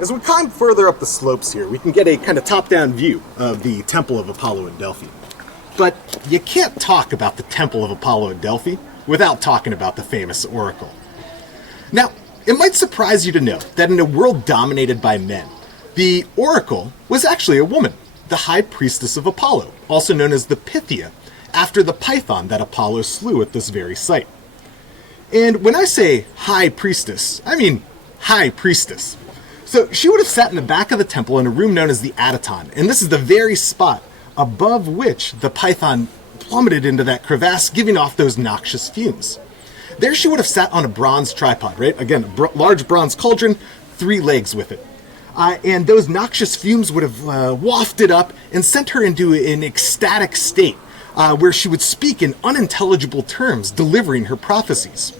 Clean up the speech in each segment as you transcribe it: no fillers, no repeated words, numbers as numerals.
As we climb further up the slopes here, we can get a kind of top-down view of the Temple of Apollo in Delphi. But you can't talk about the Temple of Apollo in Delphi without talking about the famous oracle. Now, it might surprise you to know that in a world dominated by men, the oracle was actually a woman, the high priestess of Apollo, also known as the Pythia, after the python that Apollo slew at this very site. And when I say high priestess, I mean high priestess. So she would have sat in the back of the temple in a room known as the Adyton, and this is the very spot above which the python plummeted into that crevasse, giving off those noxious fumes. There she would have sat on a bronze tripod, right? Again, a large bronze cauldron, 3 legs with it. And those noxious fumes would have wafted up and sent her into an ecstatic state where she would speak in unintelligible terms, delivering her prophecies.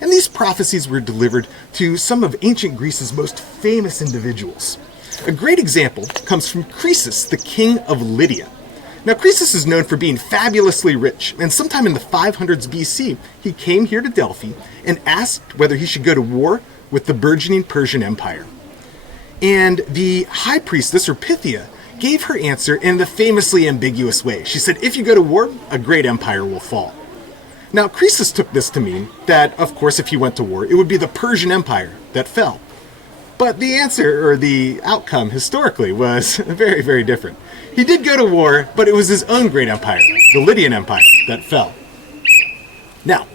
And these prophecies were delivered to some of ancient Greece's most famous individuals. A great example comes from Croesus, the king of Lydia. Now, Croesus is known for being fabulously rich, and sometime in the 500s BC, he came here to Delphi and asked whether he should go to war with the burgeoning Persian Empire. And the high priestess, or Pythia, gave her answer in the famously ambiguous way. She said, if you go to war, a great empire will fall. Now, Croesus took this to mean that, of course, if he went to war, it would be the Persian Empire that fell. But the answer, or the outcome, historically, was very, very different. He did go to war, but it was his own great empire, the Lydian Empire, that fell. Now,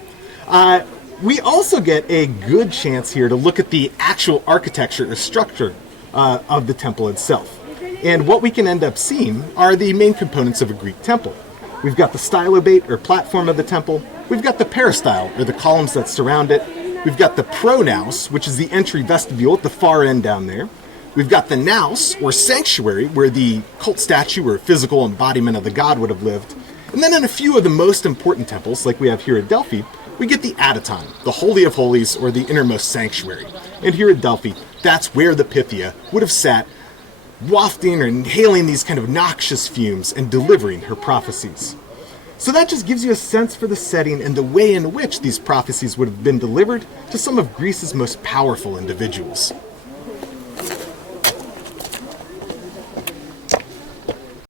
we also get a good chance here to look at the actual architecture or structure of the temple itself. And what we can end up seeing are the main components of a Greek temple. We've got the stylobate, or platform of the temple. We've got the peristyle, or the columns that surround it. We've got the pronaos, which is the entry vestibule at the far end down there. We've got the naos, or sanctuary, where the cult statue or physical embodiment of the god would have lived. And then in a few of the most important temples, like we have here at Delphi, we get the Adyton, the Holy of Holies, or the innermost sanctuary. And here at Delphi, that's where the Pythia would have sat, wafting or inhaling these kind of noxious fumes and delivering her prophecies. So that just gives you a sense for the setting and the way in which these prophecies would have been delivered to some of Greece's most powerful individuals.